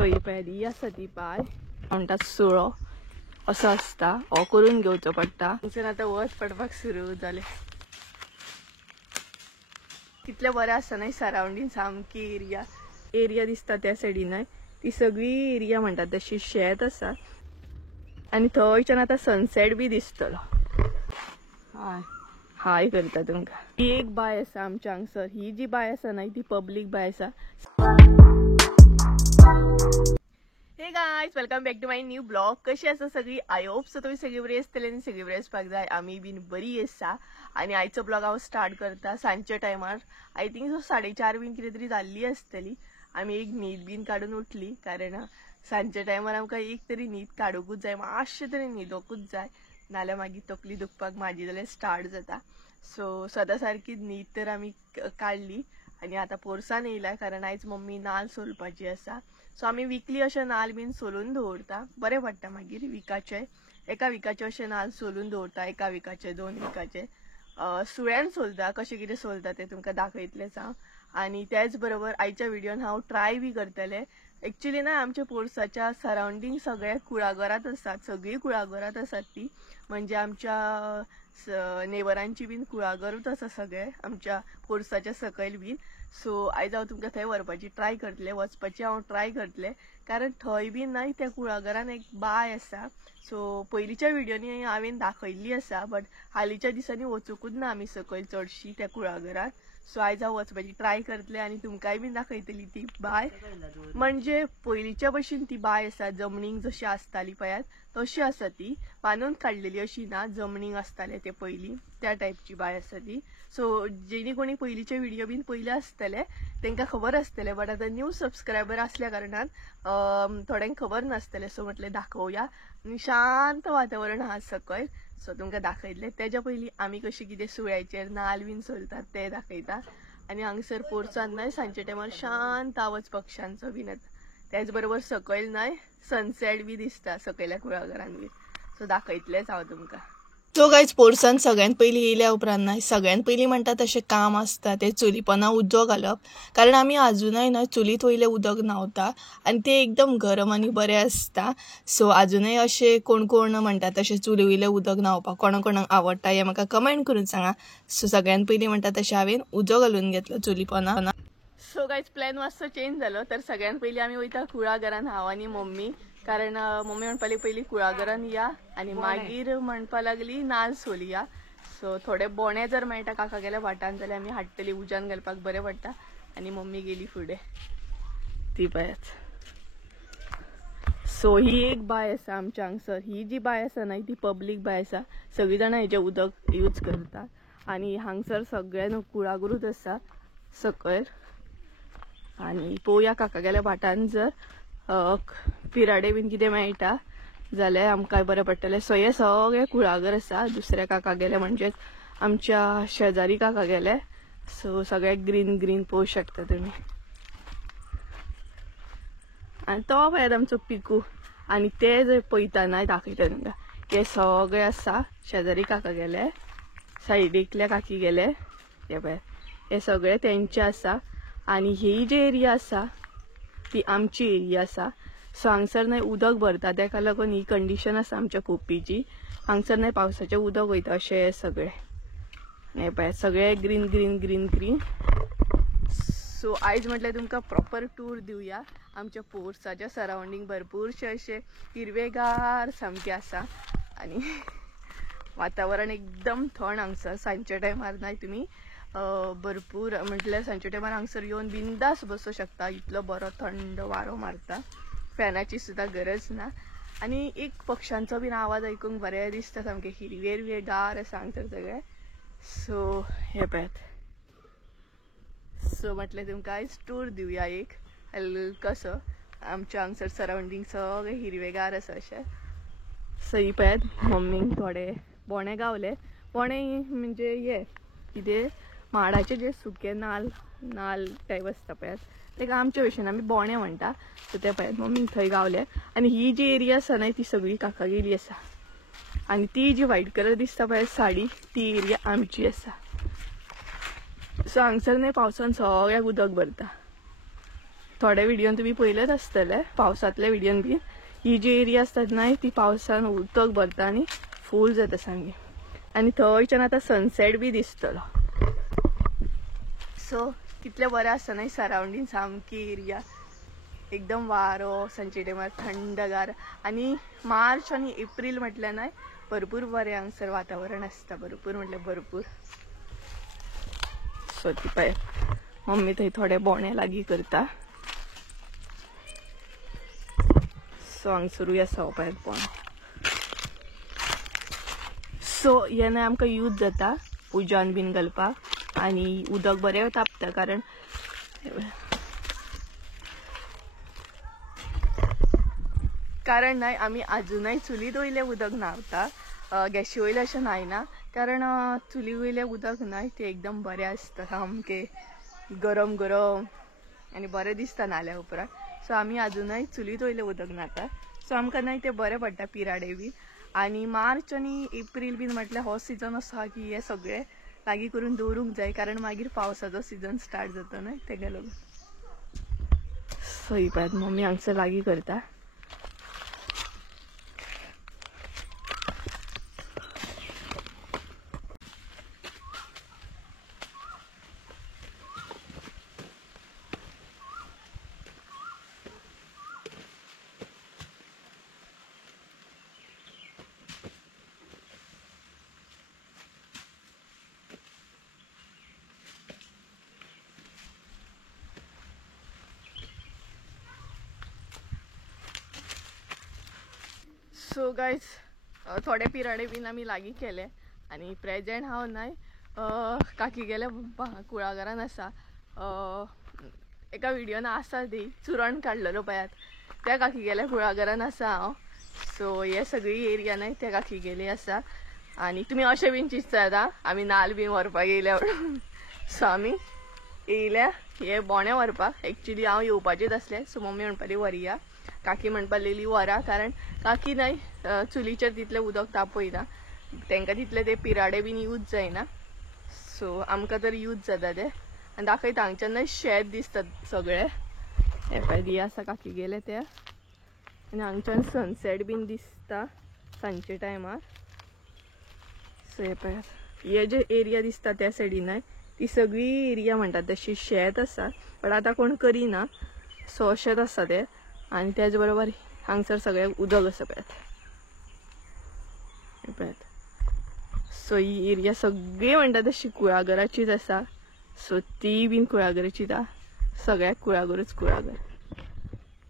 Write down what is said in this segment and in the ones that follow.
सो ही पॅडी आसा ती पाय म्हणटात सुळो असो आसता हो करून घेवचो पडटा. थंयसून आतां वत पडपाक सुरू जालें. कितलें बरें आसता न्हय सरावंडींग सामकी एरिया दिसता त्या सायडीन ती सगळी एरिया म्हणटात तशी शेत आसा आनी थंयच्यान आतां सनसेट बी दिसतलो. हाय करता तुमकां. ही एक बाय आसा आमच्या हांगसर. ही जी बाय आसा न्हय ती पब्लीक बाय आसा. Hey guys welcome back to my new blog. कशी आसा सगळी? आय होप सो तुम्ही सगळी बरी आसतली आनी सगळी बरी आसपाक जाय. आमी बीन बरी आसा. आनी आयचो ब्लॉग हांव स्टार्ट करता सांजच्या टायमार. आय थिंक 4:30 बीन कितें तरी जाल्ली आसतली. आमी एक न्हीद बीन काडून उठली कारण सांजच्या टायमार आमकां एक तरी न्हीद काडूकूच जाय. मातशें तरी न्हिदोकूच जाय नाल्यार मागीर तकली दुखपाक म्हाजी जाल्यार स्टार्ट जाता. सो सदां सारकी न्हीद तर आमी काडली आनी आतां पोरसान येयला कारण आयज मम्मी नाल्ल सोलपाची आसा. सो आमी विकली अशें नाल्ल बीन सोलून दवरता. बरें पडटा मागीर विकाचे. एका विकाचे अशें नाल्ल सोलून दवरता. एका विकाचे 2 विकाचे सुळ्यान सोलता. कशें कितें सोलता तें तुमकां दाखयतलेंच हांव. आनी त्याच बरोबर आयच्या व्हिडिओन हांव ट्राय बी करतलें. एक्चुअली ना आमच्या पोरसाच्या सरावंडींग सगळे कुळागरांत आसात. सगळीं कुळागरांत आसात ती म्हणजे आमच्या नेबरांची बीन कुळागरूच आसा सगळे आमच्या पोरसाच्या सकयल बीन. सो आयज हांव तुमकां थंय व्हरपाची ट्राय करतलें. वचपाची हांव ट्राय करतलें कारण थंय बीन न्हय त्या कुळागरान एक बाय आसा. सो पयलींच्या व्हिडिओनी हांवें दाखयल्ली आसा बट हालींच्या दिसांनी वचूंकूच ना आमी सकयल चडशी त्या कुळागरान. सो आयज हांव वचपाची ट्राय करतलें आनी तुमकांय बीन दाखयतली ती बाय. म्हणजे पयलींच्या भशेन ती बाय आसा जमनीक जशी आसताली पळयात तशी आसा ती. बांदून काडलेली अशी ना जमनीक आसताले ते पयलीं त्या टायपची बाय आसा ती. सो जेणी कोणी पयलींचे व्हिडिओ बीन पयले आसतले तांकां खबर आसतलें बट आतां न्यू सबस्क्रायबर आसल्या कारणान थोड्यांक खबर नासतलें. सो म्हटलें दाखोवया आनी शांत वातावरण आहा सकयल. सो तुमकां दाखयतलें. तेज्या पयलीं आमी कशी कितें सुळ्याचेर नाल्ल बीन सोलतात ते दाखयता. आनी हांगसर पोरसान न्हय सांजच्या टायमार शांत आवाज पक्ष्यांचो बीन येता. त्याच बरोबर सकयल न्हय सनसेट बी दिसता सकयल्या कुळागरान बी. सो दाखयतलेंच हांव तुमकां. सो गायज पोरसान सगळ्यात पयलीं येयल्या उपरांत न्हय सगळ्यात पयलीं म्हणटा तशें काम आसता तें चुली पोंदा उजो घालप. कारण आमी आजुनय न्हय चुलीत वयलें उदक न्हांवता आनी तें एकदम गरम आनी बरें आसता. सो आजुनय अशें कोण कोण म्हणटा तशें चुली वयलें उदक न्हांवपाक कोणा कोणाक आवडटा हें म्हाका कमेंट करून सांगा. सो सगळ्यात पयलीं म्हणटा तशें हांवें उजो घालून घेतलो चुली पोंदा. सो गायज प्लॅन मातसो चेंज जालो. तर सगळ्यात पयलीं आमी वयता कुळागरान हांव आनी मम्मी. कारण मम्मी म्हणपा लागली पयलीं कुळागरान या आनी मागीर म्हणपा लागली नाल्ल सोलया. सो थोडे बोणे जर मेळटा काकागेल्या वाटान जाल्यार आमी हाडटली उज्यान घालपाक बरें पडटा. आनी मम्मी गेली फुडें ती पळयात. सो ही एक बाय आसा आमच्या हांगसर. ही जी बाय आसा न्हय ती पब्लीक बाय आसा. सगळीं जाणां हेजें उदक यूज करता आनी हांगसर सगळ्यान कुळागरूच आसा सकयल. आनी पळोवया काकागेल्या वाटान जर पिराडे बीन कितें मेळटा जाल्यार आमकां बरें पडटलें. सो हे सगळे कुळागर आसा दुसऱ्या काकागेले म्हणजे आमच्या शेजारी काकागेले. सो सगळे ग्रीन ग्रीन पळोवंक शकता तुमी. आनी तो पळयात आमचो पिकू. आनी ते जर पळयता न्हय दाखयता तुमकां हे सगळे आसा शेजारी काकागेले सायडीकल्या काकी गेले हे पळयात हे सगळे तेंचे आसा. आनी ही जी एरिया आसा ती आमची एरिया आसा. सो हांगसर न्हय उदक भरता तेका लागून ही कंडिशन आसा आमच्या खोपीची. हांगसर न्हय पावसाचें उदक वयता अशें सगळे हे पळय सगळे ग्रीन ग्रीन ग्रीन ग्रीन. सो आयज म्हटल्यार तुमकां प्रॉपर टूर दिवया. आमच्या पोरसाच्या सरावंडींग भरपूरशे अशे हिरवेगार सामके आसा आनी वातावरण एकदम थंड हांगसर. सांजच्या टायमार न्हय तुमी भरपूर म्हटल्यार सांजच्या टायमार हांगसर येवन बिंदास बसूं शकता. इतलो बरो थंड वारो मारता. फॅनाची सुद्दां गरज ना. आनी एक पक्ष्यांचो बीन आवाज आयकूंक बरें दिसता. सामकें हिरवेगार आसा हांगसर सगळें. सो हे पळयात. सो म्हटलें तुमकां आयज टूर दिवया एक कसो आमच्या हांगसर सरावंडींग सगळें हिरवेगार आसा अशें. सो ही पळयात मम्मीक थोडे बोणे गावले. बोणे म्हणजे हे कितें माडाचे जे सुके नाल्ल टायप आसता पळयात ताका आमच्या भशेन आमी बोणे म्हणटा. सो ते पळयात मम्मीक थंय गावले. आनी ही जी एरिया आसा न्हय ती सगळी काकागेली आसा. आनी ती जी व्हायट कलर दिसता पळय साडी ती एरिया आमची आसा. सो हांगसर न्हय पावसान सगळ्याक उदक भरता. थोड्या व्हिडिओन तुम्ही पळयलेच आसतले पावसातल्या व्हिडिओन बी ही जी एरिया असतात ना ती पावसान उदक भरता आणि फूल जाता सामकी आणि थंयच्यान आता सनसेट बी दिसतलो सो कितले बरें आसता न्हय सरावंडींग सामकी एरिया एकदम वारो सांजचे टायमार थंडगार आणि मार्च आणि एप्रिल म्हटल्यार न्हय भरपूर बरें हांगसर वातावरण आसता भरपूर म्हटल्यार भरपूर सो ती पळय मम्मी थंय थोडे बोणे लागीं करता सो हांगसरूय आसा हो पळय बोण सो हे न्हय आमकां यूज जाता पुजान बीन घालपाक आणि उदक बरें तापता कारण न्हय आमी अजूनय चुलीत वयलें उदक न्हांवता गॅशी वयलें अशें न्हायना कारण चुली वयलें उदक न्हय तें एकदम बरें आसता सामकें गरम गरम आनी बरें दिसता न्हाल्या उपरांत सो आमी अजूनय चुलीत वयलें उदक न्हाता सो आमकां न्हय तें बरें पडटा पिराडे बी आणि मार्च आणि एप्रिल बीन म्हटल्यार हो सिजन असो की हे सगळे लागीं करून दवरूंक जाय कारण मागीर पावसाचो सिजन स्टार्ट जाता न्हय तेका लागून सो ही पळय मम्मी हांगसर लागीं करता सो गायज थोडे पिराडे बीन आमी लागीं केले आणि प्रेजेंट हांव न्हय काकी गेल्या कुळागरान आसा एका व्हिडिओन आसा ती चुरण काडलेलो पळयात त्या काकी गेल्या कुळागरान आसा हांव सो हे सगळी एरिया न्हय त्या काकी गेली आसा आणि तुमी अशें बीन चिंतता आमी नाल्ल बीन व्हरपाक येयल्या सो आमी येयल्या हे बोणे व्हरपाक एक्चुली हांव येवपाचेच आसलें सो मम्मी म्हणपाली व्हरया काकी म्हणपा लागली व्हरा कारण काकी न्हय चुलीचेर तितलें उदक तापयना तांकां तितले ते पिराडे बीन यूज जायना सो आमकां तर यूज जाता ते आनी दाखयता हांगच्यान न्हय शेत दिसता सगळे हे पळय दिया आसा काकी गेले ते आनी हांगच्यान सनसेट बीन दिसता सांजचे टायमार सो हे पळय हे जे एरिया दिसता त्या सायडीन न्हय ती सगळी एरिया म्हणटात तशी शेत आसा पण आतां कोण करिना सो अशेंच आसा ते आणि त्याच बरोबर हांगसर सगळे उदक आसा पळयात सो ही एरिया सगळी म्हणटा तशी कुळागराचीच आसा सो ती बीन कुळागराचीच सगळ्याक कुळागरूच कुळागर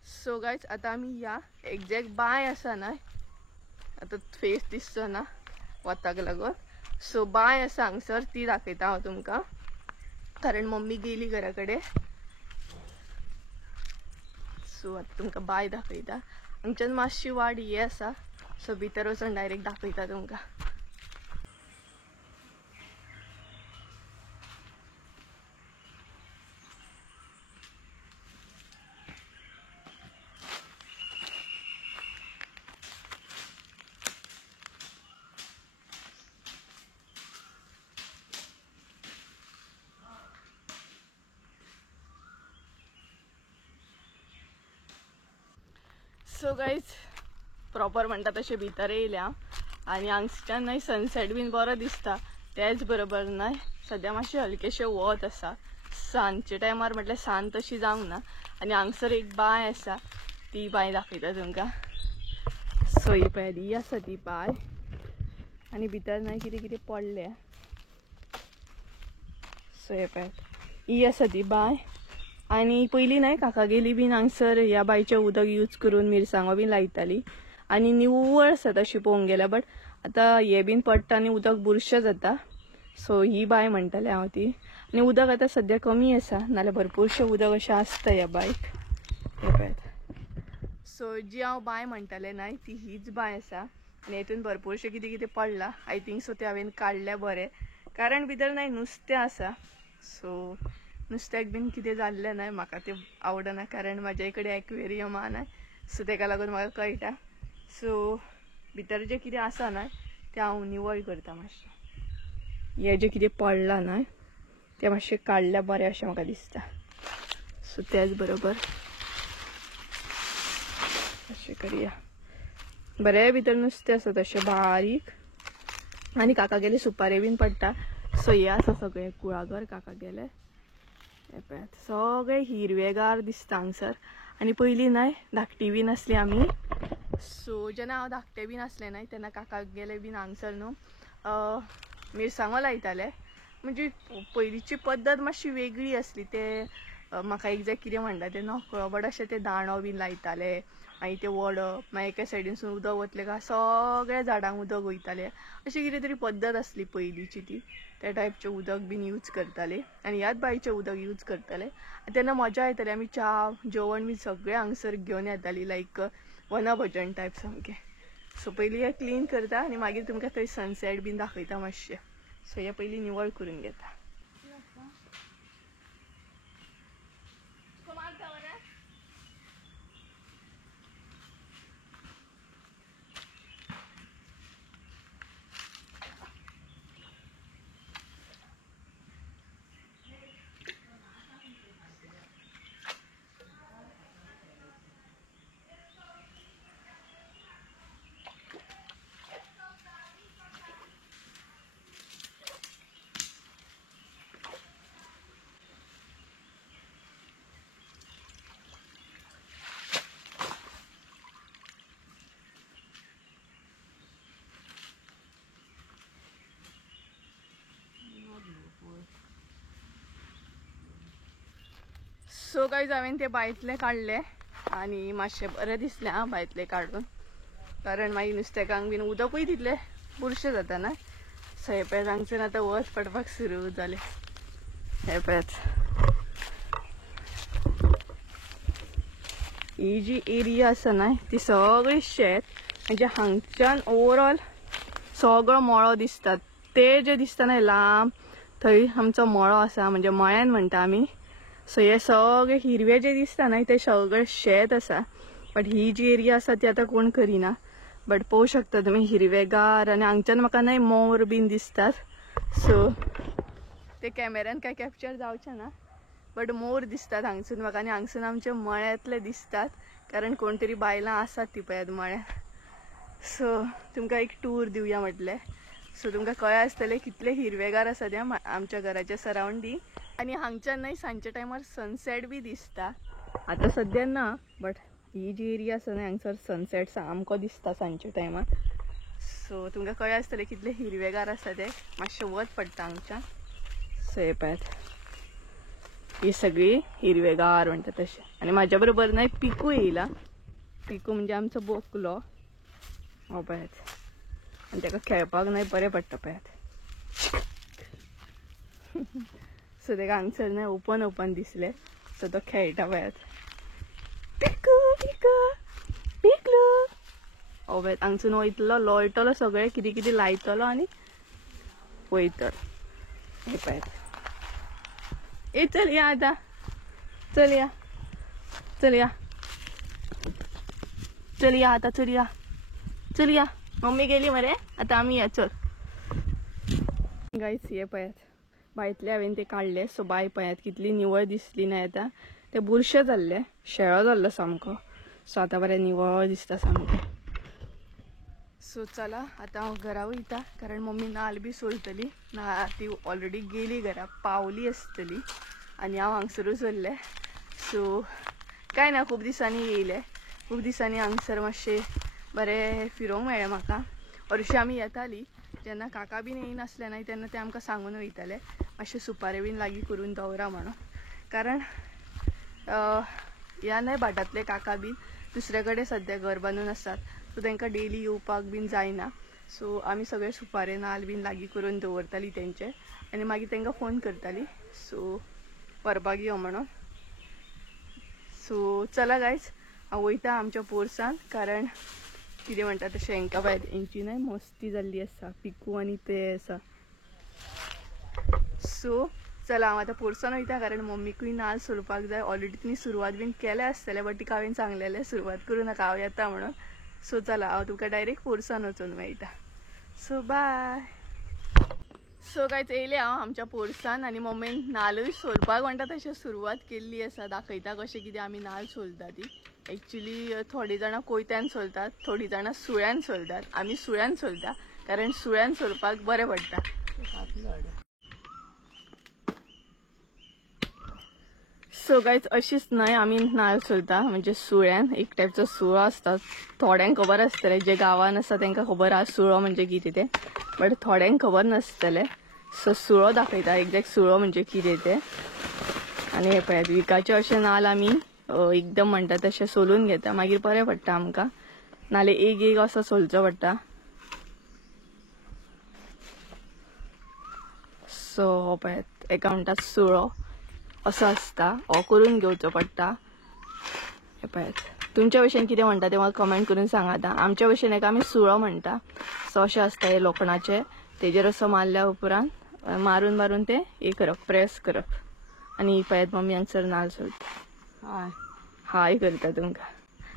सो गायज आतां आमी या एक्झॅक्ट बाय आसा न्हय आतां फेस दिसचो ना वताक लागून सो बाय आसा हांगसर ती दाखयता हांव तुमकां कारण मम्मी गेली घरा कडेन सो आता तुमकां बाय दाखयता हांगच्यान मातशी वाड ही आसा सो भितर वचून डायरेक्ट दाखयता तुमकां सो गायज प्रॉपर म्हणटा तशें भितर येयल्या आनी हांगच्यान न्हय सनसेट बीन बरो दिसता तेच बरोबर न्हय सद्या मातशें हलकेशें वत आसा सांजचे टायमार म्हटल्यार सांज तशी जावंक ना आनी हांगसर एक बाय आसा ती बाय दाखयता तुमकां सो ही पळय ही आसा ती बाय आनी भितर न्हय कितें कितें पडलें सो हे पळय ही आसा ती बाय आणि पयलीं न्हय काका गेली बीन हांगसर ह्या बांयचें उदक यूज करून मिरसांगो बीन लायताली आनी निव्वळ आसा तशी पळोवंक गेल्यार बट आतां हे बीन पडटा आनी उदक बुरशें जाता सो ही बाय म्हणटालें हांव ती आनी उदक आतां सद्या कमी आसा नाल्यार भरपूरशें उदक अशें आसता ह्या बांयक हे पळयात सो जी हांव बाय म्हणटालें न्हय ती हीच बाय आसा आनी हेतून भरपूरशें कितें कितें पडलां आय थिंक सो तें हांवें काडलें बरें कारण भितर न्हय नुस्तें आसा सो नुस्त्याक बीन कितें जाल्लें न्हय म्हाका तें आवडना कारण म्हाजे कडेन एक्वेरियम आहा न्हय सो तेका लागून म्हाका कळटा सो भितर जें कितें आसा न्हय तें हांव निवळ करता मातशें हें जें कितें पडलां न्हय तें मातशें काडल्यार बरें अशें म्हाका दिसता सो त्याच बरोबर अशें करूया. बरे भितर नुस्तें आसा तशें बारीक, आनी काका गेले सुपारी बीन पडटा. सो हे आसा सगळे कुळागर काका गेले. हे पळयात सगळे हिरवेगार दिसता हांगसर. आनी पयलीं न्हय धाकटी बीन आसली आमी, सो जेन्ना हांव धाकटें बीन आसलें न्हय तेन्ना काका गेले बीन हांगसर न्हू मिरसांगो लायताले. म्हणजे पयलींची पद्दत मातशी वेगळी आसली. ते म्हाका एक्झॅक्ट कितें म्हणटा तें नकळो, बट अशें ते दाणो बीन लायताले आनी ते वडप, मागीर एके सायडीनसून उदक वतले काय सगळ्या झाडांक उदक वयताले. अशी कितें तरी पद्दत आसली पयलींची ती. त्या टायपचें उदक बीन यूज करताले आनी ह्याच बांयचें उदक यूज करताले. तेन्ना मजा येताली. आमी च्या जेवण बी सगळें हांगसर घेवन येताली, लायक वनभोजन टायप सामकें. सो पयलीं हें क्लीन करता आनी मागीर तुमकां थंय सनसेट बीन दाखयता मातशें. सो हें पयलीं निवळ करून घेता. सो गायज हांवें ते बायतले काडले आनी मातशें बरें दिसलें हां बायतले काडून, कारण मागीर नुस्तेकांक बीन उदकूय तितलें बुरशें जाता ना. सो हे पळयात हांगसून आतां वत पडपाक सुरू जालें. हे पळयात ही जी एरिया आसा न्हय ती सगळी शेत, म्हणजे हांगच्यान ओवरऑल सगळो मळो दिसता. ते जे दिसता न्हय लांब थंय आमचो मळो आसा, म्हणजे मळ्यान म्हणटा आमी. सो हे सगळे हिरवे जे दिसता न्हय ते सगळे शेत आसा. बट ही जी एरिया आसा ती आतां कोण करिना. बट पळोवं शकता तुमी हिरवेगार, आनी हांगच्यान म्हाका न्हय मोर बीन दिसतात. सो ते कॅमेरान काय कॅप्चर जावचे ना, बट मोर दिसतात हांगसून म्हाका. आनी हांगसून आमचे मळ्यातले दिसतात, कारण कोण तरी बायलां आसात ती पळयात मळ्यात. सो तुमकां एक टूर दिवया म्हटलें. सो तुमकां कळ्ळें आसतलें कितले हिरवेगार आसा ते आमच्या घराच्या सरावंडींग. आनी हांगच्यान न्हय सांजच्या टायमार सनसेट बी दिसता. आतां सद्या ना, बट ही जी एरिया आसा न्हय हांगसर सनसेट सामको दिसता सांजच्या टायमार. सो तुमकां कळ्ळें आसतलें कितले हिरवेगार आसा ते. मातशें वत पडटा हांगच्यान. सो हे पळयात ही सगळी हिरवेगार म्हणटा तशें. आनी म्हाज्या बरोबर न्हय पिकू येयला. पिकू म्हणजे आमचो बोकलो. हो पळयात, आनी ताका खेळपाक न्हय बरें पडटा पळयात. सो ताका हांगसर न्हय ओपन ओपन दिसलें. सो तो खेळटा पळयात. पिकू पिकू पिकलू. हो पळयात हांगसून वयतलो, लोळटलो सगळें कितें कितें लायतलो आनी वयतलो. हे पळयात. ए चल या आतां, चल या, चल या, चल या आतां, चल या, चल या. मम्मी गेली मरे, आतां आमी या, चल. गायज हे पळयात बायतले हांवें ते काडले. सो बाय पळयात कितली निवळ दिसली ना. आतां ते बुरशे जाल्ले, शेळो जाल्लो सामको. सो आतां बरें निवळ दिसता सामकें. सो चला आतां हांव घरा वयता, कारण मम्मी नाल्ल बी सोलतली ना. ती ऑलरेडी गेली घरा, पावली आसतली आनी हांव हांगसरूच उरलें. सो कांय ना, खूब दिसांनी येयलें. खूब दिसांनी हांगसर मातशें बरें फिरोंक मेळ्ळें म्हाका. हरशीं आमी येतालीं जेन्ना काका बीन येयनासले न्हय तेन्ना ते आमकां सांगून वयताले मातशें सुपारी बीन लागीं करून दवरा म्हणून. कारण ह्या न्हय भाटांतले काका बीन दुसरे कडेन सद्या घर बांदून आसात. सो तांकां डेली येवपाक बीन जायना. सो आमी सगळे सुपारे नाल्ल बीन लागीं करून दवरतालीं तेंचे, आनी मागीर तांकां फोन करतालीं सो व्हरपाक यो म्हणून. सो चला गायज हांव वयता आमच्या पोरसान, कारण कितें म्हणटा तशें हांकां पळय हेंची न्हय मस्ती जाल्ली आसा, पिकू आनी ते आसा. सो चला हांव आतां पोरसान वयता, कारण मम्मीकूय नाल्ल सोलपाक जाय. ऑलरेडी तिणी सुरवात बीन केल्या आसतलें, बट तिका हांवें सांगलेलें सुरवात करूं नाका, हांव येता म्हणून. सो चला हांव तुमकां डायरेक्ट पोरसान वचून मेळटा. सो बाय. सो गायज येयले हांव आमच्या पोरसान आनी मम्मीन नाल्ल सोलपाक म्हणटा तशें सुरवात केल्ली आसा. दाखयता कशें कितें आमी नाल्ल सोलता ती. एक्चुली थोडी जाणां कोयत्यान सोलतात, थोडी जाणां सुळ्यान सोलतात. आमी सुळ्यान सोलता कारण सुळ्यान सोलपाक बरें पडटा. सो गायज अशीच न्हय आमी नाल्ल सोलता म्हणजे सुळ्यान. एक टायपचो सुळो आसता, थोड्यांक खबर आसतलें, जे गांवान आसा तांकां खबर आसा सुळो म्हणजे कितें तें, बट थोड्यांक खबर नासतलें. सो सुळो दाखयता, एक्झॅक्ट सुळो म्हणजे कितें तें. आनी हे पळयात विकाचे अशें नाल्ल आमी एकदम म्हणटा तशें सोलून घेता, मागीर बरें पडटा आमकां. नाल्यार एक एक असो सोलचो पडटा. सो हो पळयात एका म्हणटात सुळो असो आसता, हो करून घेवचो पडटा. हे पळयात तुमच्या भशेन कितें म्हणटा तें म्हाका कमेंट करून सांगात. आमच्या भशेन हेका आमी सुळो म्हणटा. सो अशें आसता हे लोखणाचे, तेजेर असो मारल्या उपरांत मारून मारून ते हे करप, प्रेस करप. आनी पळयात मम्मी हांगसर नाल्ल सोलता. हाय करता तुमकां.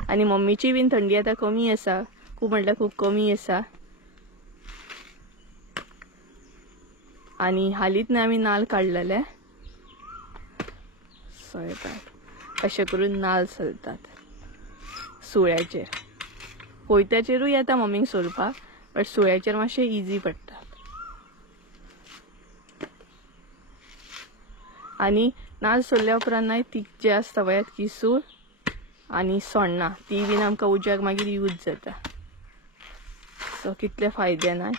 आनी मम्मीची बीन थंडी आतां कमी आसा, खूब म्हटल्यार खूब कमी आसा. आनी हालींच न्हय आमी नाल्ल काडलेले. सो हे पळयात अशें करून नाल्ल सोलतात सुळ्याचेर. कोयत्याचेरूय येता मम्मीक सोलपाक, बट सुळ्याचेर मातशें इजी पडटा. आनी नाल्ल सोलल्या उपरांत न्हय ती जे आसता पळयात किसूळ आनी सोण्णां, ती बीन आमकां उज्याक मागीर यूज जाता. सो कितले फायदे न्हय.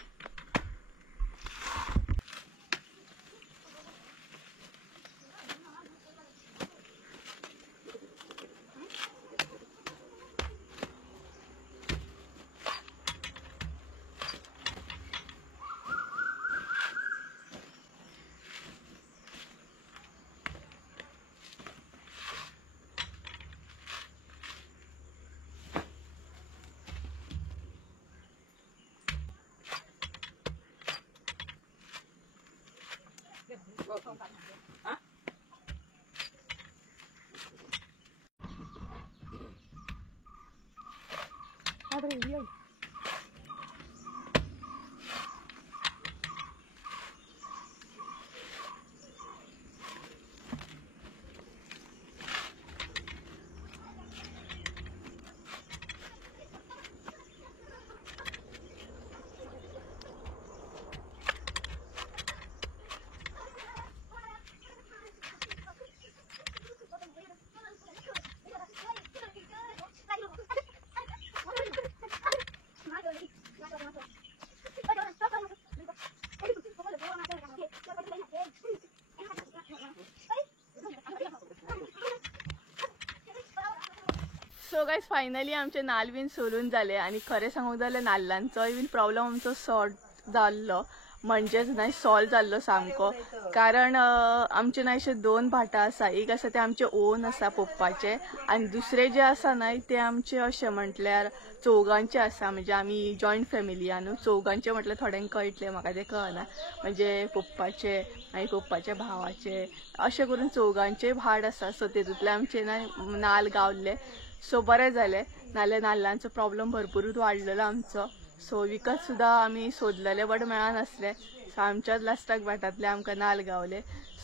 सो गायज फायनली आमचे नाल्ल बीन सोलून जाले. आनी खरें सांगूंक जाल्यार नाल्लांचोय बीन प्रॉब्लम आमचो सॉर्ट जाल्लो, म्हणजेच न्हय सॉल्व जाल्लो सामको. कारण आमचे न्हय अशे दोन भाटां आसा. एक आसा ते आमचे ओन आसा पप्पाचे, आनी दुसरे जे आसा न्हय ते आमचे अशे म्हटल्यार चौगांचे आसा. म्हणजे आमी जॉयंट फॅमिली आहा न्हू. चौगांचे म्हटल्यार थोड्यांक कळटले, म्हाका ते कळना. म्हणजे पप्पाचे आनी पप्पाच्या भावाचे अशें करून चौगांचे भाट आसा. सो तेतूंतले आमचे न्हय नाल्ल गावल्ले. सो बरें जालें. नाल्यार नाल्लांचो प्रॉब्लम भरपूरूच वाडलेलो आमचो. सो विकत सुद्दां आमी सोदलेले बट मेळनासले. सो आमच्याच लास्टाक भाटांतले आमकां नाल्ल गावले.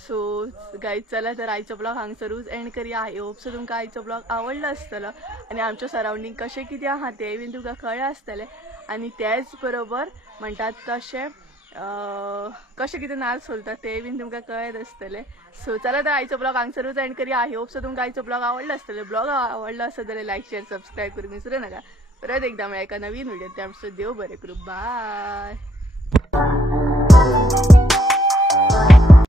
सो गायज चला तर आयचो ब्लॉग हांगसरूच एंड करूया. आय होप सो तुमकां आयचो ब्लॉग आवडलो आसतलो आनी आमच्या सरावंडींग कशें कितें आहा तेंय बीन तुमकां कळ्ळें आसतलें. आनी त्याच बरोबर म्हणटात तशें कशें कितें नाल्ल सोलतात तेंय बीन तुमकां कळत आसतलें. सो चला तर आयचो ब्लॉग हांगसरूच एंड करूया. आय होप सो तुमकां आयचो ब्लॉग आवडलो आसतलें. ब्लॉग आवडलो आसत जाल्यार लायक शेअर सबस्क्राईब करूंक विसरूं नाका. परत एकदा मेळ्या एका नवीन व्हिडिओ. त्यामुळे देव बरें करूं. बाय.